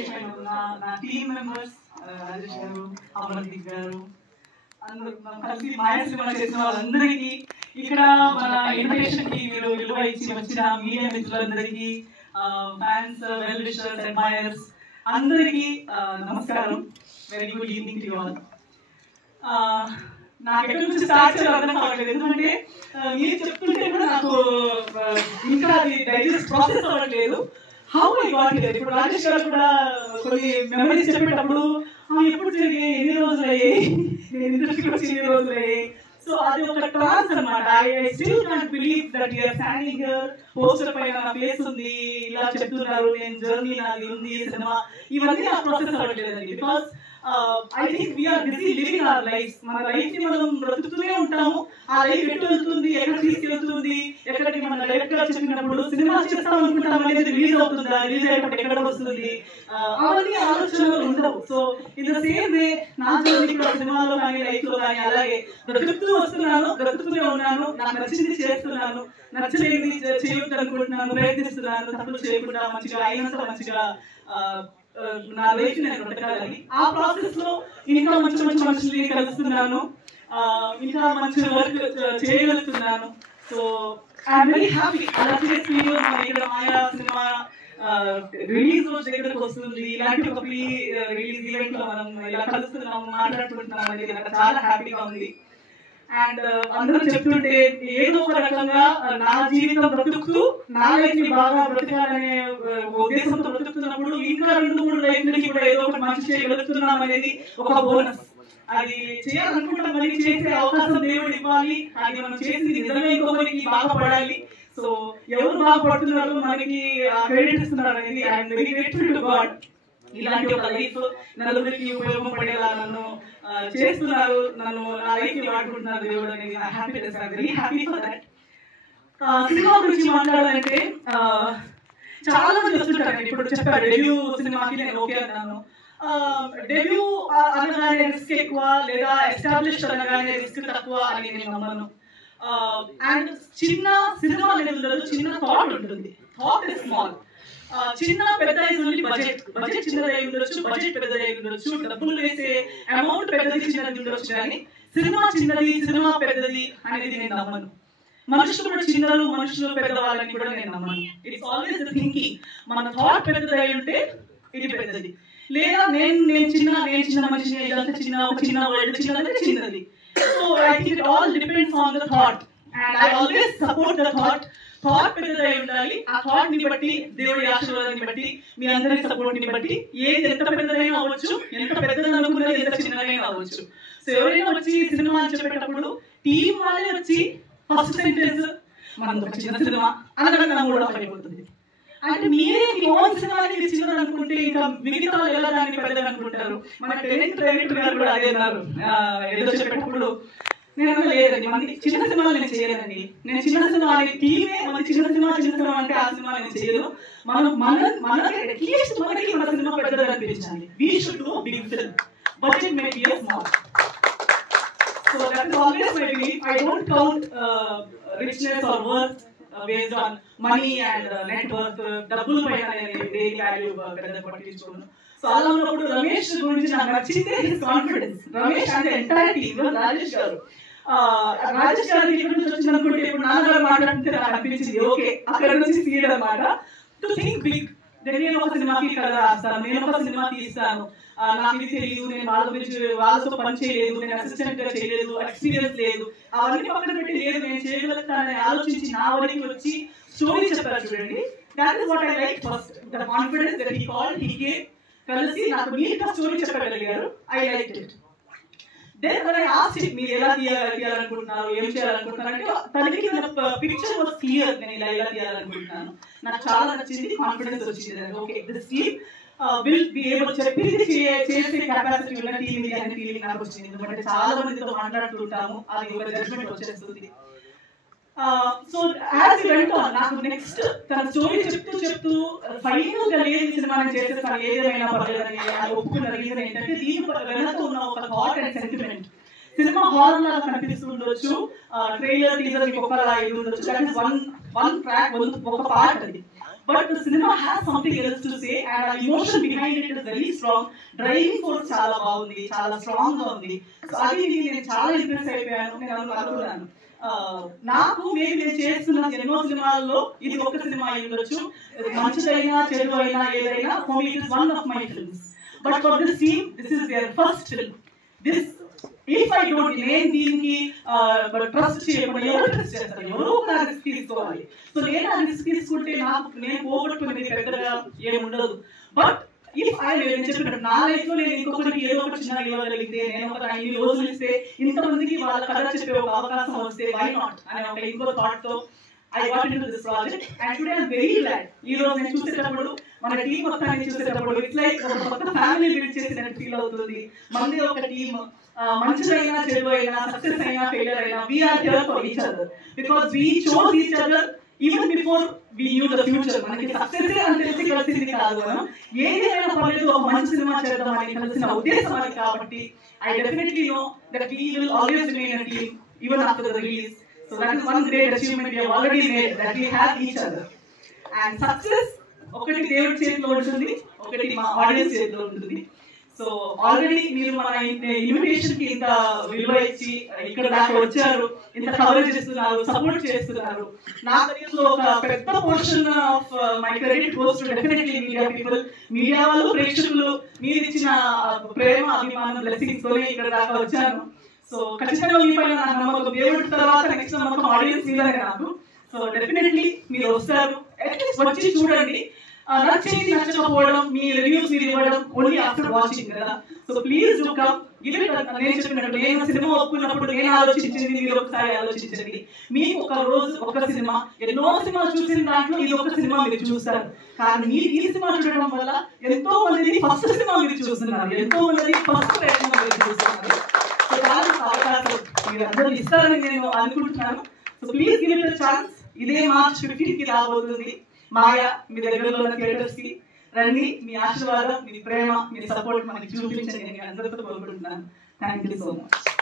విశేషమైన నా team members Rajesh గారు, అమర్దీప్ గారు, అందరూ కలిసి మాయా సినిమా చేసిన వాళ్ళందరికీ, ఇక్కడ మన ఇన్విటేషన్ కి మీరు విలువ ఇచ్చి వచ్చిన మీడియా మిత్రులందరికీ, ఫ్యాన్స్, వెల్ విషర్స్, అడ్మైరర్స్ అందరికీ నమస్కారం. Very good evening to you all. నాకు ఎక్కడి నుంచి స్టార్ట్ చేయాలో అర్థం కావట్లేదు, ఎందుకంటే మీరు చెప్తుంటే కూడా నాకు ఇంకా అది డైజెస్ట్ ప్రాసెస్ అవ్వట్లేదు. How I got here. ఇప్పుడు రాజేష్ గారు కూడా కొన్ని మెమరీస్ చెప్పేటప్పుడు ఎప్పుడు జరిగాయి, ఎన్ని రోజులు అయ్యాయి, నేను ఇండస్ట్రీకి వచ్చి ఎన్ని రోజులు అయ్యాయి. సో అది ఒక ట్రాన్స్ అనమాట. I still can't believe that you are standing here. Poster పైన నా ఫేస్ ఉంది, ఇలా చెప్తున్నారు, నేను జర్నీ నాది ఉంది, సినిమా, ఇవన్నీ ఆ ప్రాసెస్ అవ్వట్లేదండి. Because I think we are busy living our lives. మన లైఫ్ ని మనం బ్రతుకుతూనే ఉంటాము. ఆ లైఫ్ ఎటు వెళ్తుంది, ఎక్కడ తీసుకెళ్తుంది, ఎక్కడికి మన డైరెక్ట్ గా చెప్పినప్పుడు సినిమా చేస్తాం అనుకుంటాం అనేది రిలీజ్ అవుతుందా, రిలీజ్ అయ్యేటప్పుడు ఎక్కడ వస్తుంది, అవన్నీ ఆలోచనలు ఉండవు. So in the same way నా జర్నీ కూడా సినిమాలో కానీ లైఫ్ లో కానీ అలాగే బ్రతుకుతూ వస్తున్నాను, బ్రతుకుతూనే ఉన్నాను. నాకు నచ్చింది చేస్తున్నాను, నచ్చలేది చేయొద్దు అనుకుంటున్నాను, ప్రయత్నిస్తున్నాను. తప్పులు చేయకుండా మంచిగా అయినంత మంచిగా నా లైఫ్ నేను బ్రతకాలని. ఆ ప్రాసెస్ లో ఇంకా మంచి మంచి మనుషుల్ని కలుస్తున్నాను, ఇంకా మంచి వర్క్ చేయగలుగుతున్నాను. So I'm very happy. అలా చేసి మన ఇక్కడ మాయా సినిమా రిలీజ్ రోజు దగ్గరకు వస్తుంది. ఇలాంటి ఒక ప్రీ రిలీజ్ ఈవెంట్ లో మనం ఇలా కలుస్తున్నాము, మాట్లాడుకుంటున్నాం అనేది నాకు చాలా హ్యాపీగా ఉంది. అండ్ అందరూ చెప్తుంటే ఏదో ఒక రకంగా నా జీవితం బ్రతుకుతూ నా లైఫ్ ని బాగా బ్రతకాలనే ఉద్దేశంతో బ్రతుకుతున్నప్పుడు ఇంకా 2-3 లైఫ్లకి కూడా ఏదో ఒకటి మంచి చేయగలుగుతున్నాం అనేది ఒక బోనస్. అది చేయాలనుకుంటాం, మళ్ళీ చేసే అవకాశం దేవుడు ఇవ్వాలి. అది మనం చేసింది నిజమే ఇంకొకరికి బాగుపడాలి. సో ఎవరు బాగుపడుతున్నారు, మనకి క్రెడిట్ ఇస్తున్నారు అనేది I'm very grateful to God. ఇలాంటి ఒక లైఫ్ నలుగురికి ఉపయోగపడేలా నన్ను చేస్తున్నారు, నన్ను నా లైఫ్ ని వాడుకుంటున్నారు దేవుడు అనేది నా happiness. I'm very happy for that. Cinema గురించి మాట్లాడాలంటే చాలా మంది వస్తుంటారండి. ఇప్పుడు చెప్పారు డెబ్యూ సినిమాకి నేను ఓకే అన్నాను. డెబ్యూ అనగానే రిస్క్ ఎక్కువ, లేదా ఎస్టాబ్లిష్ అనగానే రిస్క్ తక్కువ అని నేను నమ్మను. అండ్ చిన్న సినిమా లెవెల్ చిన్న థాట్ ఉంటుంది. Thought is small. చిన్న పెద్ద బడ్జెట్ చిన్నది అయి ఉండొచ్చు, బడ్జెట్ పెద్దది అయి ఉండొచ్చు, డబ్బులు వేసే అమౌంట్ పెద్దది చిన్నది ఉండొచ్చు, కానీ సినిమా చిన్నది, సినిమా పెద్దది అనేది నేను నమ్మను. మనుషులు కూడా చిన్నలు, మనుషులు పెద్దవాళ్ళని కూడా నేను నమ్మను. It's always the thinking. మన థాట్ పెద్దది అయి ఉంటే ఇది పెద్దది, లేదా నేను చిన్న మనిషిని, ఇదంతా చిన్న వరల్డ్ చిన్నదంటే చిన్నది. So I think it all depends on the thought and I always support the thought. Thought పెద్దదై ఉండాలి. ఆ థాట్ ని బట్టి, దేవుడి ఆశీర్వాదాన్ని బట్టి, మీ అందరి సపోర్ట్ ని బట్టి ఏది ఎంత పెద్దదైనా అవ్వచ్చు, ఎంత పెద్దది అనుకున్నది ఎంత చిన్నదైనా అవ్వచ్చు. సో ఎవరైనా వచ్చి సినిమా అని చెప్పేటప్పుడు టీం వాళ్ళే వచ్చి ఫస్ట్ సెంటెన్స్ మనది ఒక చిన్న సినిమా అనగా కూడా అయిపోతుంది. అంటే మీరే మీ ఓన్ సినిమాని మీరు చిన్నది అనుకుంటే ఇంకా మిగతా ఎలా దాన్ని పెద్దగా అనుకుంటారు. మన డైరెక్టర్ గారు కూడా అదే అన్నారు ఏదో చెప్పేటప్పుడు. నేను లేదండి, మనకి చిన్న సినిమాలు నేను చేయలేదండి. నేను చిన్న సినిమా అనే టీమే మనకి చిన్న సినిమా అంటే ఆ సినిమా నేను చేయదు. మనకి అట్లీస్ట్ మనకి మన సినిమా పెద్దగా అనిపించాలి. We should do big film. Budget may be small. So that is always my belief. I don't count richness or worth based on money and net worth. డబ్బుల పైన నేను డైలీ వాల్యూ పెద్దగా పట్టించుకోను. So అలా ఉన్నప్పుడు రమేష్ గురించి నాకు నచ్చిందే హిస్ కాన్ఫిడెన్స్. రమేష్ అంటే ఎంటైర్ టీమ్. రాజేష్ గారు ఎక్కడి నుంచి వచ్చింది అనుకుంటే ఇప్పుడు నాన్నగారు మాట్లాడుతుంటే నాకు అనిపించింది ఓకే అక్కడ నుంచి సీడ్ అనమాట. To think big. నేను ఒక సినిమాకి కథ రాస్తాను, నేను ఒక సినిమా తీస్తాను, నాకు ఇది తెలియదు, నేను వాళ్ళ గురించి వాళ్ళతో పని చేయలేదు, నేను అసిస్టెంట్ గా చేయలేదు, ఎక్స్పీరియన్స్ లేదు, అవన్నీ పక్కన పెట్టి లేదు నేను చేయగలుగుతానని ఆలోచించి నా వరకు వచ్చి స్టోరీ చెప్పారు చూడండి. That is what I like first. The confidence that he called, he gave. కలిసి నాకు నీట్ గా స్టోరీ చెప్పగలిగారు. I like it. Then when I asked him మీరు ఎలా తీయాలనుకుంటున్నారు, ఏం చేయాలనుకుంటున్నారు అంటే తనకి పిక్చర్ వాస్ క్లియర్. నేను ఇలా తీయాలనుకుంటున్నాను, నాకు చాలా నచ్చింది, కాన్ఫిడెన్స్ వచ్చింది. Okay this team will be able చెప్పింది చేసే కెపాసిటీ ఉన్న టీమ్ ఇది అనే ఫీలింగ్ నాకు వచ్చింది. ఎందుకంటే చాలా మందితో మాట్లాడుతుంటాము, అది ఒక జడ్జ్మెంట్ వచ్చేస్తుంది. So as you went on నాకు నెక్స్ట్ తన స్టోరీ చెప్తూ ఫైనల్ గా లేదు సినిమా చేసేస్తాను ఏదేమైనా పర్లేదని అది ఒప్పుకున్న రీజన్ ఏంటంటే దీని వెనక ఉన్న ఒక thought and sentiment. Cinema hall లాగా కనిపిస్తూ ఉండొచ్చు, ట్రైలర్ టీజర్ మీకు ఒకలా ఇది ఉండొచ్చు, దట్ ఇస్ వన్ ట్రాక్, ఒక పార్ట్ అది. but the cinema has something else to say, and the emotion behind it is very strong. Driving force చాలా బాగుంది, చాలా స్ట్రాంగ్ గా ఉంది. సో అది నేను చాలా ఇంప్రెస్ అయిపోయాను. నేను అనుకున్నాను నాకు నేను చేస్తున్న ఎన్నో సినిమాల్లో ఇది ఒక సినిమా అయి ఉండొచ్చు, మంచిదైనా చెడు అయినా ఏదైనా, for me it is one of my films. But for this team, this is their first film. This if I don't నేను దీనికి ట్రస్ట్ చేయకుండా ఎవరు ట్రస్ట్ చేస్తారు, ఎవరో ఒక రిస్క్ తీసుకోవాలి. సో నేను ఆ రిస్క్ తీసుకుంటే నేను పోగొట్టుకునేది పెద్దగా ఏముండదు. బట్ ఇఫ్ నేను చెప్పినట్టు నా లైఫ్ లో నేను ఇంకొకరికి ఏదో ఒకటి చిన్నగా ఇవ్వగలిగితే, నేను ఒక 5 రోజులు ఇస్తే, ఇంతమందికి వాళ్ళ కథ చెప్పే ఒక అవకాశం వస్తే వై నాట్ అనే ఒక ఇంకో థాట్ తో I got into this project, and today I'm very glad. ఈ రోజు నేను చూసేటప్పుడు, మన టీం మొత్తాన్ని చూసేటప్పుడు ఇట్స్ లైక్ ఒక కొత్త ఫ్యామిలీ బిల్డ్ చేసినట్టు ఫీల్ అవుతుంది. మంది ఒక టీమ్, మంచిదైనా చెడు అయినా, సక్సెస్ అయినా ఫెయిలియర్ అయినా, we are here for each other because we chose each other even before we knew the future. మనకి సక్సెస్ అని తెలిసి కలిసింది కాదు, మనం ఏదైనా పర్లేదు ఒక మంచి సినిమా చేద్దామని కలిసిన ఉద్దేశం అది. కాబట్టి I definitely know that we will always remain a team even after the release. So that is one great achievement we have already made, that we have each other. And success ఒకటి దేవుడి చేతిలో ఉంటుంది, ఒకటి మా audience చేతిలో ఉంటుంది. So already మీరు మన ఇన్విటేషన్ కి ఇంత విలువ ఇచ్చి ఇక్కడ దాకా వచ్చారు, ఇంత కవరేజ్ చేస్తున్నారు, సపోర్ట్ చేస్తున్నారు. నా కెరీర్ లో ఒక పెద్ద portion of my credit goes to definitely media people. Media వాళ్ళు, ప్రేక్షకులు, మీరు ఇచ్చిన ప్రేమ, అభిమానం, బ్లెస్సింగ్స్ తోనే ఇక్కడ దాకా వచ్చాను. సో ఖచ్చితంగా మీ పైన నా నమ్మకం, దేవుడి తర్వాత నెక్స్ట్ నమ్మకం ఆడియన్స్ మీదనే నాకు. సో డెఫినెట్లీ మీరు వస్తారు, అట్లీస్ట్ వచ్చి చూడండి. నచ్చేది నచ్చకపోవడం, మీ రివ్యూస్ మీరు ఇవ్వడం ఓన్లీ ఆఫ్టర్ వాచింగ్ కదా. So please do come, give it. నేను చెప్పినట్టు, నేను సినిమా ఒప్పుకున్నప్పుడు నేను ఆలోచించింది మీరు ఒకసారి ఆలోచించండి. మీకు ఒక రోజు ఒక సినిమా, ఎన్నో సినిమాలు చూసిన దాంట్లో ఇది ఒక సినిమా మీరు చూస్తారు. కానీ మీరు ఈ సినిమా చూడడం వల్ల ఎంతో మంది ఫస్ట్ సినిమా మీరు చూస్తున్నారు, ఎంతో మంది ఫస్ట్ ప్రయత్నం మీరు చూస్తున్నారు. సో దానికి అవకాశం మీరు అందరూ ఇస్తారని నేను అనుకుంటున్నాను. So please give it chance. ఇదే మార్చ్ 15 కి రాబోతుంది మాయా. మీ దగ్గరలో ఉన్న థియేటర్స్ కి రండి. మీ ఆశీర్వాదం, మీ ప్రేమ, మీ సపోర్ట్ మనకి చూపించండి. నేను అందరితో కోరుకుంటున్నాను. Thank you so much.